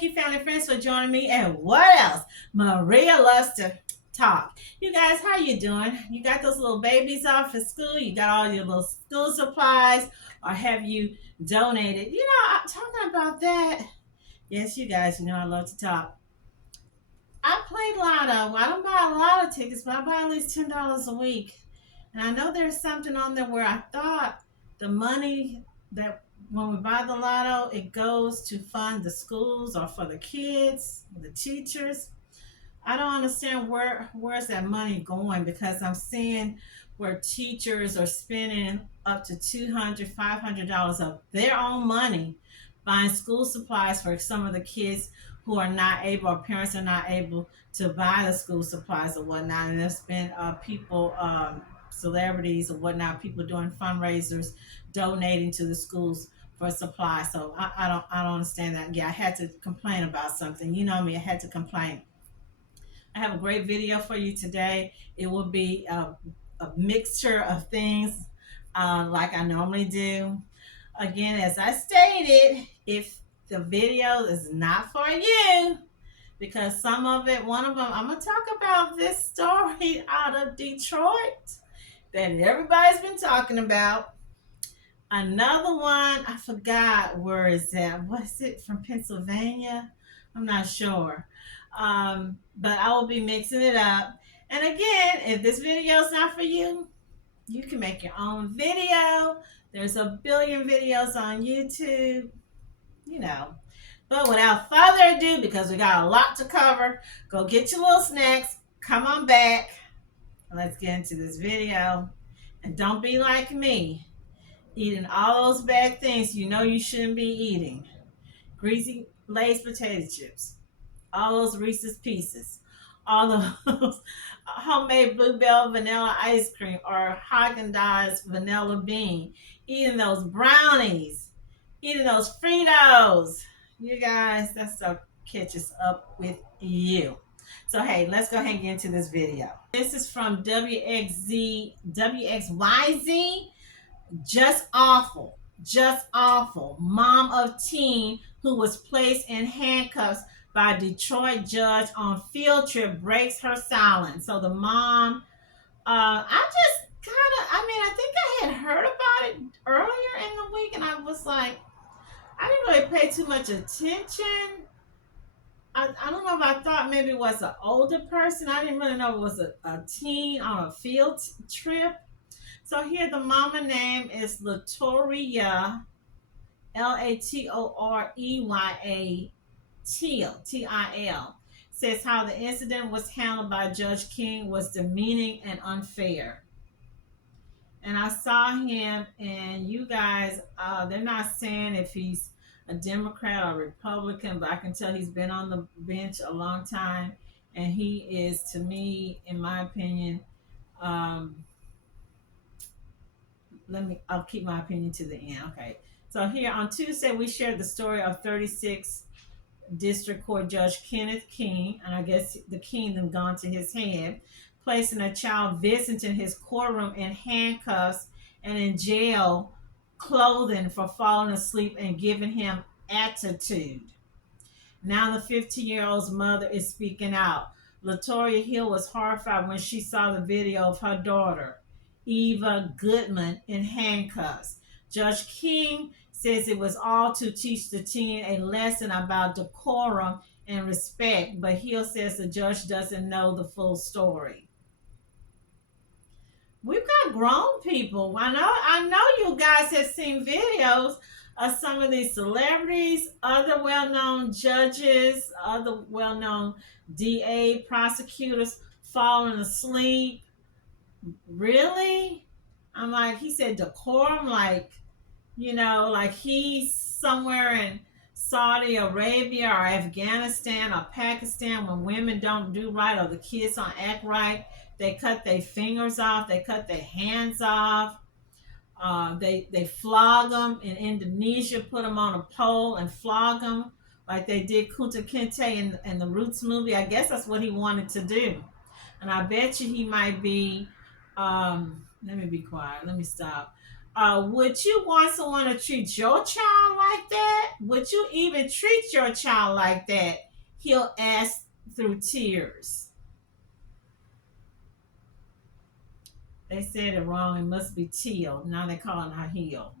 Thank you, family and friends, for joining me. And what else? Maria loves to talk. You guys, how you doing? You got those little babies off at school? You got all your little school supplies? Or have you donated? I'm talking about that. Yes, you guys, I love to talk. I play lotto. I don't buy a lot of tickets, but I buy at least $10 a week. And I know there's something on there where I thought the money that when we buy the lotto, it goes to fund the schools or for the kids, the teachers. I don't understand where's that money going, because I'm seeing where teachers are spending up to $200, $500 of their own money buying school supplies for some of the kids who are not able, or parents are not able to buy the school supplies or whatnot. And there's been people, celebrities or whatnot, people doing fundraisers, donating to the schools for supplies. So I don't understand that. Yeah, I had to complain about something. You know me, I had to complain. I have a great video for you today. It will be a mixture of things like I normally do. Again, as I stated, if the video is not for you, because some of it, one of them, I'm going to talk about this story out of Detroit that everybody's been talking about. Another one, I forgot where is that. Was it from Pennsylvania? I'm not sure. But I will be mixing it up. And again, if this video is not for you, you can make your own video. There's a billion videos on YouTube, you know. But without further ado, because we got a lot to cover, go get your little snacks. Come on back. Let's get into this video. And don't be like me, eating all those bad things you know you shouldn't be eating. Greasy Lay's potato chips, all those Reese's Pieces, all those homemade Bluebell vanilla ice cream or Haagen-Dazs vanilla bean, eating those brownies, eating those Fritos. You guys, that stuff catches up with you. So hey, let's go ahead and get into this video. This is from WXYZ. Just awful. Just awful. Mom of teen who was placed in handcuffs by Detroit judge on field trip breaks her silence. So the mom, I just I think I had heard about it earlier in the week, and I was like, I didn't really pay too much attention. I don't know if I thought maybe it was an older person. I didn't really know it was a teen on a field trip. So here the mama name is Latoria, LatoreyA Til. Says how the incident was handled by Judge King was demeaning and unfair. And I saw him, and you guys, they're not saying if he's a Democrat or Republican, but I can tell he's been on the bench a long time, and he is, to me, in my opinion, I'll keep my opinion to the end. Okay. So here on Tuesday, we shared the story of 36 District Court Judge Kenneth King, and I guess the kingdom gone to his head, placing a child visiting his courtroom in handcuffs and in jail clothing for falling asleep and giving him attitude. Now the 15-year-old's mother is speaking out. Latoria Hill was horrified when she saw the video of her daughter, Eva Goodman, in handcuffs. Judge King says it was all to teach the teen a lesson about decorum and respect, but Hill says the judge doesn't know the full story. We've got grown people. I know you guys have seen videos of some of these celebrities, other well-known judges, other well-known DA, prosecutors falling asleep. Really? I'm like, he said decorum, like he's somewhere in Saudi Arabia or Afghanistan or Pakistan when women don't do right or the kids don't act right. They cut their fingers off. They cut their hands off. They flog them in Indonesia, put them on a pole and flog them like they did Kunta Kinte in the Roots movie. I guess that's what he wanted to do. And I bet you he might be, let me be quiet. Let me stop. Would you want someone to treat your child like that? Would you even treat your child like that? He'll ask through tears. They said it wrong. It must be teal. Now they're calling her heel.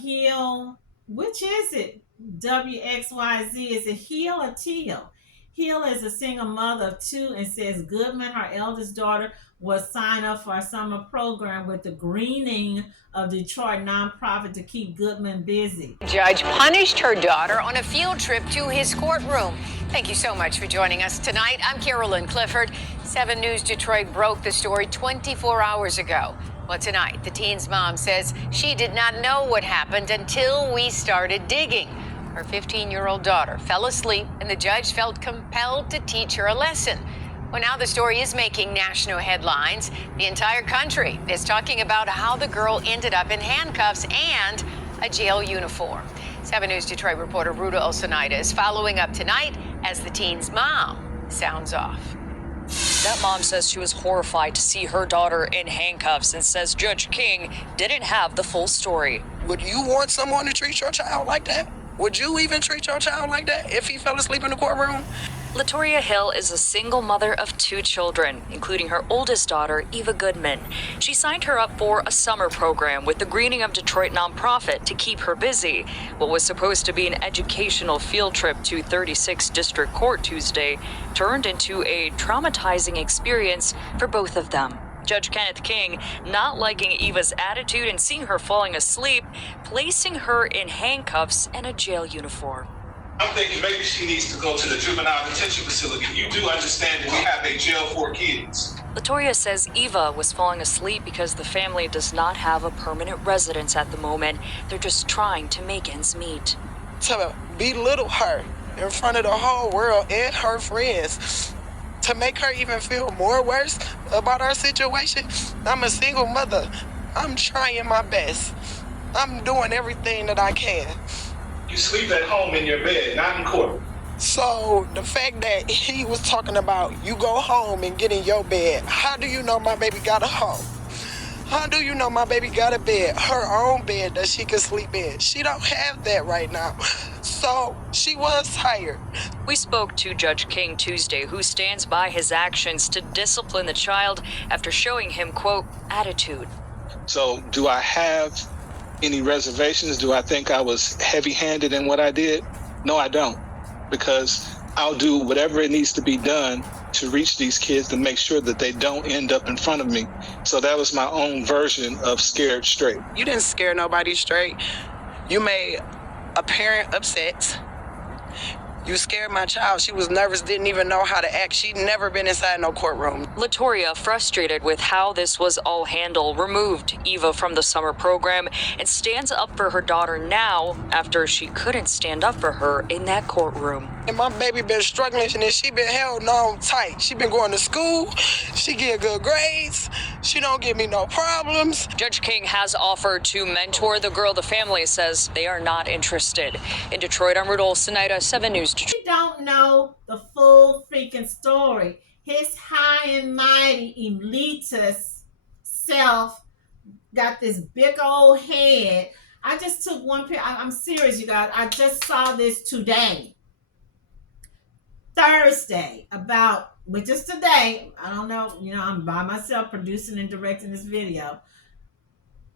Heel. Which is it? WXYZ. Is it heel or teal? Hill is a single mother of two and says Goodman, her eldest daughter, was signed up for a summer program with the Greening of Detroit nonprofit to keep Goodman busy. Judge punished her daughter on a field trip to his courtroom. Thank you so much for joining us tonight. I'm Carolyn Clifford. 7 News Detroit broke the story 24 hours ago. Well, tonight, the teen's mom says she did not know what happened until we started digging. Her 15-year-old daughter fell asleep, and the judge felt compelled to teach her a lesson. Well, now the story is making national headlines. The entire country is talking about how the girl ended up in handcuffs and a jail uniform. 7 News Detroit reporter Ruta Olsonida is following up tonight as the teen's mom sounds off. That mom says she was horrified to see her daughter in handcuffs and says Judge King didn't have the full story. Would you want someone to treat your child like that? Would you even treat your child like that if he fell asleep in the courtroom? Latoria Hill is a single mother of 2 children, including her oldest daughter, Eva Goodman. She signed her up for a summer program with the Greening of Detroit nonprofit to keep her busy. What was supposed to be an educational field trip to 36 District Court Tuesday turned into a traumatizing experience for both of them. Judge Kenneth King, not liking Eva's attitude and seeing her falling asleep, placing her in handcuffs and a jail uniform. I'm thinking maybe she needs to go to the juvenile detention facility. You do understand that we have a jail for kids. Latoria says Eva was falling asleep because the family does not have a permanent residence at the moment. They're just trying to make ends meet. To belittle her in front of the whole world and her friends, to make her even feel more worse about our situation. I'm a single mother. I'm trying my best. I'm doing everything that I can. You sleep at home in your bed, not in court. So the fact that he was talking about you go home and get in your bed, how do you know my baby got a home? How do you know my baby got a bed, her own bed that she can sleep in? She don't have that right now. So she was tired. We spoke to Judge King Tuesday, who stands by his actions to discipline the child after showing him, quote, attitude. So do I have any reservations? Do I think I was heavy-handed in what I did? No, I don't. Because I'll do whatever it needs to be done to reach these kids to make sure that they don't end up in front of me. So that was my own version of scared straight. You didn't scare nobody straight. You made a parent upset. You scared my child. She was nervous, didn't even know how to act. She'd never been inside no courtroom. Latoria, frustrated with how this was all handled, removed Eva from the summer program and stands up for her daughter now after she couldn't stand up for her in that courtroom. And my baby been struggling and she been held on tight. She been going to school. She get good grades. She don't give me no problems. Judge King has offered to mentor the girl. The family says they are not interested. In Detroit, I'm Ruta Olsonida, 7 News. We don't know the full freaking story. His high and mighty elitist self got this big old head. I just took one picture. I'm serious, you guys. I just saw this today. Thursday, which is today. I don't know. I'm by myself producing and directing this video.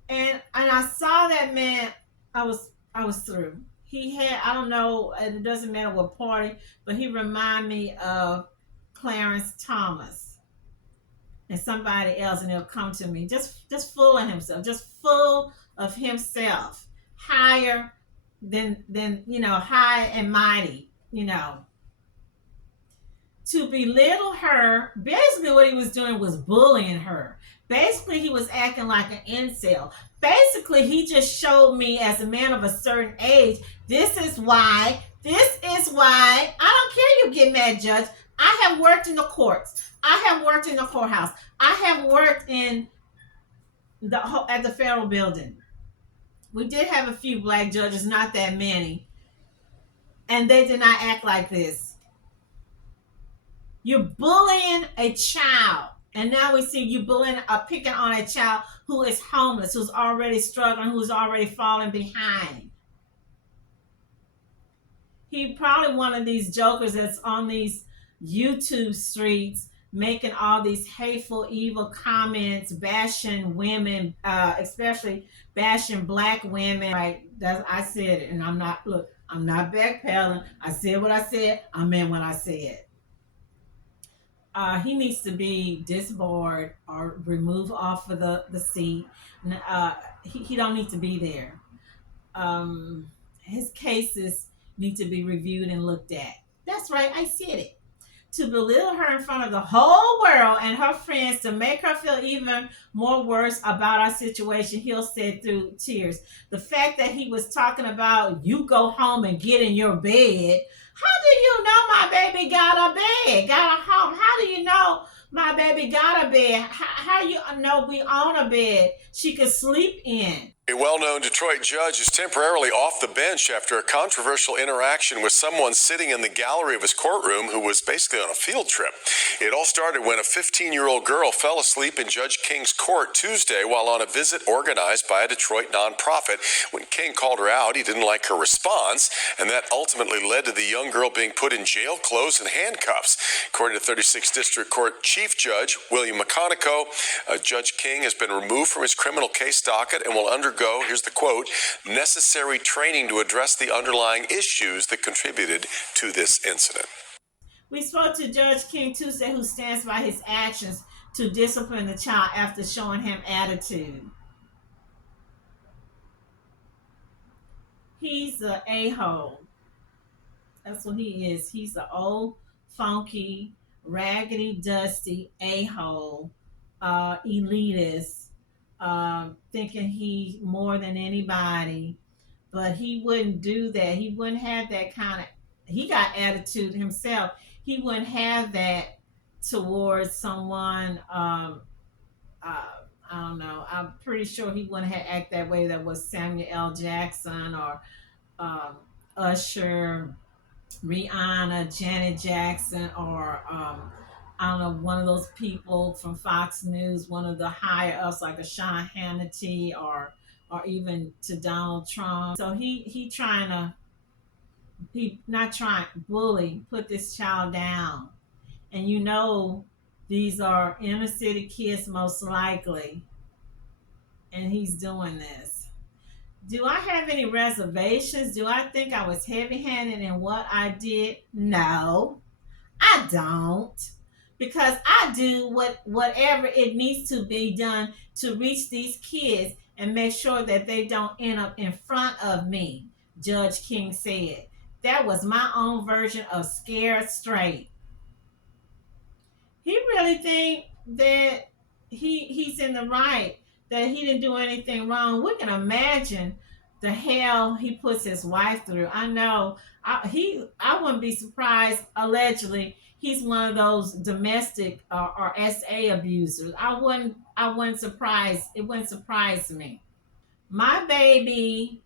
And I saw that man. I was through. He had, I don't know, it doesn't matter what party, but he reminded me of Clarence Thomas and somebody else, and he'll come to me just full of himself, higher than high and mighty, to belittle her. Basically what he was doing was bullying her. Basically he was acting like an incel. Basically he just showed me, as a man of a certain age, this is why I don't care you get mad, Judge. I have worked in the courts. I have worked in the courthouse. I have worked at the federal building. We did have a few black judges, not that many, and they did not act like this. You're bullying a child And now we see you bullying, picking on a child who is homeless, who's already struggling, who's already falling behind. He probably one of these jokers that's on these YouTube streets making all these hateful, evil comments, bashing women, especially bashing black women. Right? I said it, and I'm not backpedaling. I said what I said. I meant what I said. He needs to be disbarred or removed off of the seat. He don't need to be there. His cases need to be reviewed and looked at. That's right, I said it. To belittle her in front of the whole world and her friends to make her feel even more worse about our situation, Hill said through tears. The fact that he was talking about you go home and get in your bed. How do you know my baby got a bed, got a home? How do you know my baby got a bed? How you know we own a bed she could sleep in? A well-known Detroit judge is temporarily off the bench after a controversial interaction with someone sitting in the gallery of his courtroom who was basically on a field trip. It all started when a 15-year-old girl fell asleep in Judge King's court Tuesday while on a visit organized by a Detroit nonprofit. When King called her out, he didn't like her response, and that ultimately led to the young girl being put in jail clothes and handcuffs. According to 36th District Court Chief Judge William McConaughey, Judge King has been removed from his criminal case docket and will undergo, here's the quote, necessary training to address the underlying issues that contributed to this incident. We spoke to Judge King Tuesday, who stands by his actions to discipline the child after showing him attitude. He's an a-hole. That's what he is. He's an old, funky, raggedy, dusty a-hole, elitist, thinking he more than anybody, but he wouldn't do that. He wouldn't have that kind of. He got attitude himself. He wouldn't have that towards someone. I don't know. I'm pretty sure he wouldn't have act that way. That was Samuel L. Jackson or Usher, Rihanna, Janet Jackson, or I don't know, one of those people from Fox News, one of the higher ups like a Sean Hannity or even to Donald Trump. So he not trying bully, put this child down. And you know these are inner city kids most likely. And he's doing this. Do I have any reservations? Do I think I was heavy-handed in what I did? No, I don't. Because I do whatever it needs to be done to reach these kids and make sure that they don't end up in front of me, Judge King said. That was my own version of scared straight. He really think that he's in the right, that he didn't do anything wrong. We can imagine the hell he puts his wife through. I know. I wouldn't be surprised. Allegedly, he's one of those domestic or SA abusers. I wouldn't surprise. It wouldn't surprise me. My baby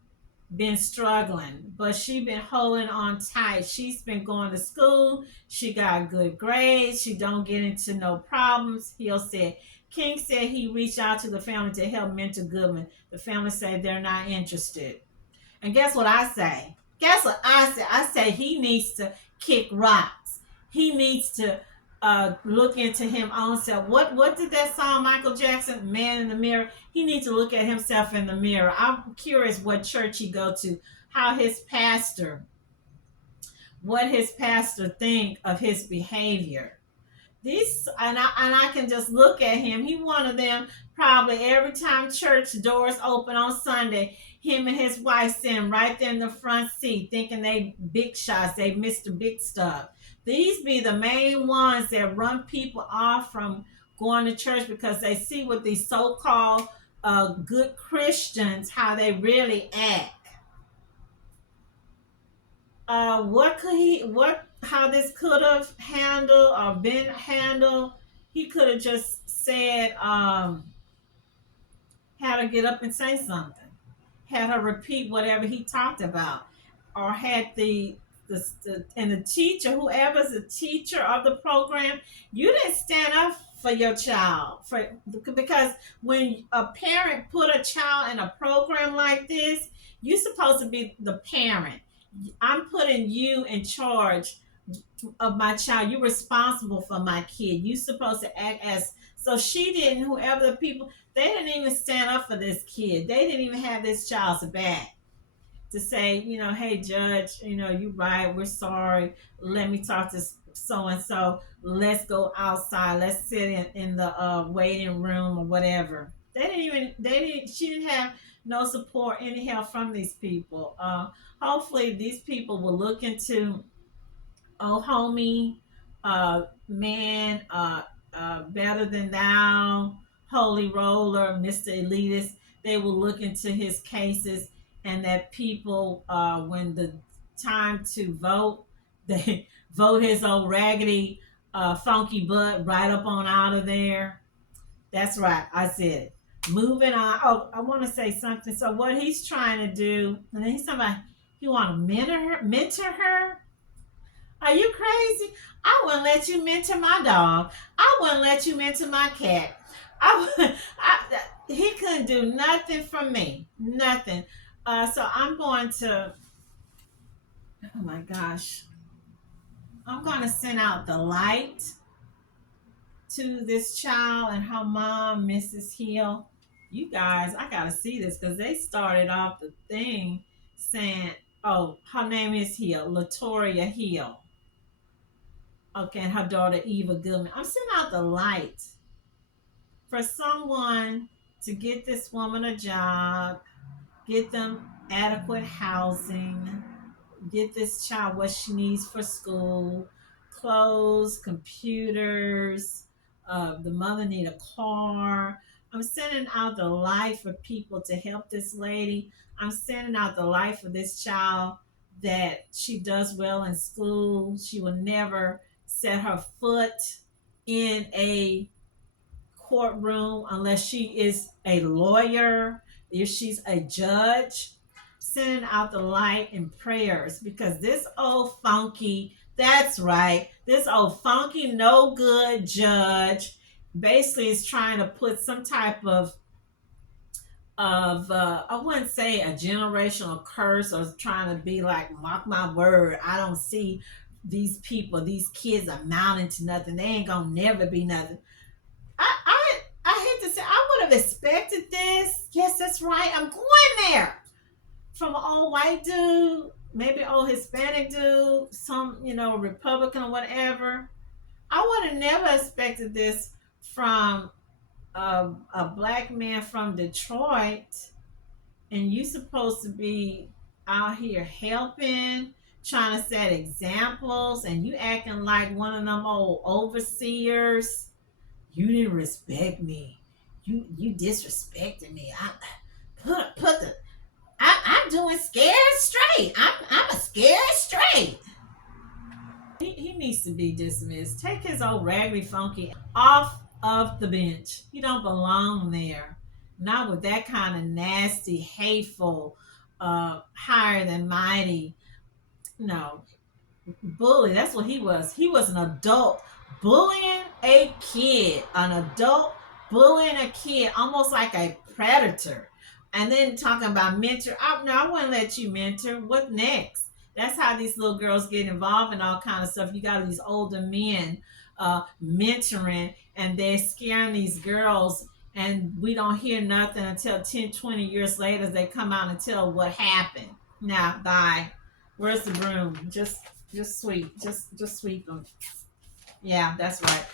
been struggling, but she been holding on tight. She's been going to school. She got good grades. She don't get into no problems. King said he reached out to the family to help mentor Goodman. The family said they're not interested. And guess what I say? Guess what I say? I say he needs to kick rocks. He needs to look into him own self. What did that song Michael Jackson, Man in the Mirror? He needs to look at himself in the mirror. I'm curious what church he go to, what his pastor think of his behavior. I can just look at him. He one of them probably every time church doors open on Sunday, him and his wife sitting right there in the front seat thinking they big shots, they Mr. Big Stuff. These be the main ones that run people off from going to church because they see what these so-called good Christians, how they really act. How this could have handled or been handled, he could have just said, had her get up and say something, had her repeat whatever he talked about, or had the teacher, whoever's the teacher of the program, you didn't stand up for your child. Because when a parent put a child in a program like this, you're supposed to be the parent. I'm putting you in charge of my child. You're responsible for my kid. You're supposed to act as. So she didn't. Whoever the people, they didn't even stand up for this kid. They didn't even have this child's back to say, hey, judge, you're right. We're sorry. Let me talk to so and so. Let's go outside. Let's sit in the waiting room or whatever. They didn't even. They didn't. She didn't have no support, any help from these people. Hopefully, these people will look into oh homie, man, better than thou, holy roller, Mr. Elitist. They will look into his cases, and that people, when the time to vote, they vote his old raggedy, funky butt right up on out of there. That's right, I said it. Moving on. Oh, I want to say something. So what he's trying to do, and then he's talking about he want to mentor her. Are you crazy? I wouldn't let you mentor my dog. I wouldn't let you mentor my cat. He couldn't do nothing for me. Nothing. So I'm going to, oh my gosh, I'm going to send out the light to this child and her mom, Mrs. Hill. You guys, I got to see this because they started off the thing saying, oh, her name is Hill, Latoria Hill. Okay, and her daughter Eva Goodman. I'm sending out the light for someone to get this woman a job, get them adequate housing, get this child what she needs for school, clothes, computers. The mother need a car. I'm sending out the light for people to help this lady. I'm sending out the light for this child that she does well in school. She will never set her foot in a courtroom unless she is a lawyer, if she's a judge. Sending out the light and prayers because this old funky, that's right, this old funky no good judge basically is trying to put some type of I wouldn't say a generational curse or trying to be like, mark my word, I don't see these people, these kids amounting to nothing. They ain't gonna never be nothing. I hate to say, I would have expected this. Yes, that's right. I'm going there from an old white dude, maybe old Hispanic dude, some Republican or whatever. I would have never expected this from a black man from Detroit, and you supposed to be out here helping, trying to set examples, and you acting like one of them old overseers. You didn't respect me. You disrespected me. I put the. I'm doing scared straight. I'm a scared straight. He needs to be dismissed. Take his old raggedy funky off of the bench. He don't belong there. Not with that kind of nasty, hateful, higher than mighty. No, bully. That's what he was. He was an adult bullying a kid. An adult bullying a kid, almost like a predator. And then talking about mentor. I wouldn't let you mentor. What next? That's how these little girls get involved in all kind of stuff. You got these older men mentoring, and they're scaring these girls, and we don't hear nothing until 10, 20 years later they come out and tell what happened. Now, bye. Where's the broom? Just sweep. Just sweep them. Yeah, that's right.